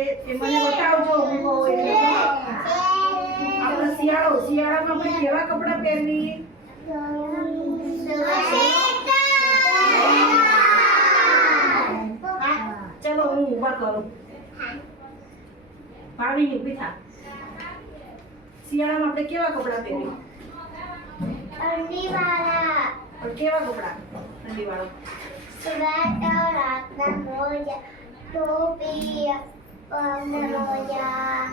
એ મને બતાવજો હું એટલે આપણે શિયાળો શિયાળામાં આપણે કેવા કપડાં પહેરવી ચલો હું ઊભા કરું. ભાવિની ઊભી થા. શિયાળામાં આપણે કેવા કપડાં પહેરીએ? પણ કેવા કપડાં? ઠંડીવાળા સ્વેટર હાથના મોજા ટોપી પગના મોજા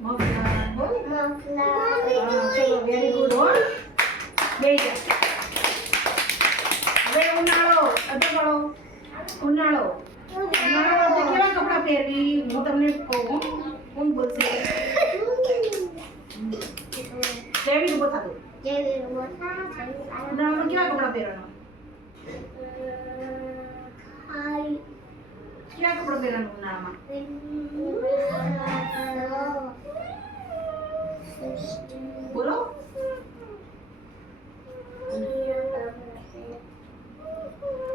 મફલર બહુ મફલર હા, ચલો વેરી ગુડ હો બેસી જા હવે ઉનાળો અડધો મળો ઉનાળો ઉનાળામાં આપણે કેવા કપડાં પહેરવી હું તમને કહું હો. કોણ બોલશે જેવી ઊભો થતો જેવી મોટા જેવી ઉનાળામાં કેવા કપડાં પહેરવાના કેવા કપડાં પહેરવાના ઉનાળામાં બોલો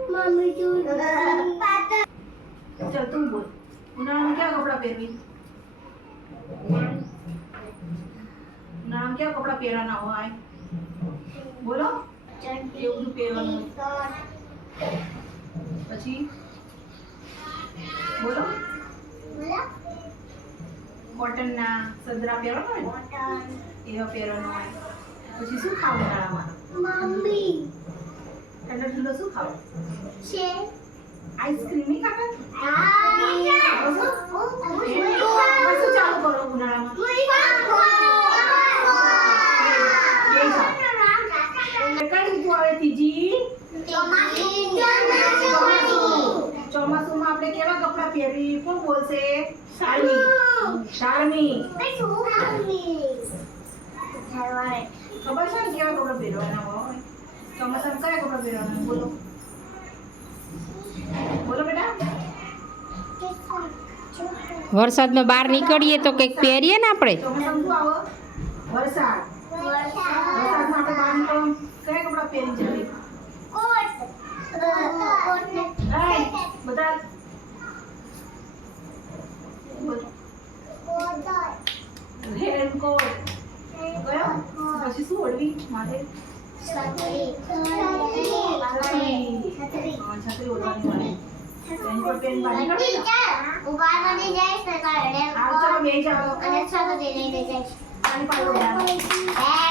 મમ્મી તું ચાલ તું બોલ ઉનાળામાં કેવા કપડાં પહેરવી ઉનાળામાં કેવા કપડાં પહેરવાના હોય બોલો એવું બધું પહેરવાનું પછી બોલો. કોટનના સદરા પહેરવાના હોય ને? એવા પહેરવાના હોય. પછી શું ખાવું ઉનાળામાં મમ્મી. ઠંડો ઠંડો શું ખાવું? છે. આઈસ્ક્રીમ નહીં ખાતા આ હવે શું ચાલુ કરો ઉનાળામાં બે જાઓ. કઈ ઋતુ આવે ત્રીજી ચોમાસુમાં આપણે કેવા કપડાં પહેરવી કોણ બોલશે શાળમી શાળમી ખબર છે ને કેવા કપડાં પહેરવાના હોય ચોમાસામાં કયા કપડાં પહેરવાના બોલો બોલો બેટા વરસાદમાં બહાર નીકળીએ તો કંઈક પહેરીએ ને આપણે? વરસાદ. વરસાદમાં આપણે બહાર નીકળો. કયા કપડાં પહેરી જઈએ રેનકોટ કયો પછી શું ઓઢવી માથે છત્રી છત્રી ઉગાડવાની જાય ચાલો બે જાઓ અને છત્રી લઈને જાય પાણી પાડો. Daddy.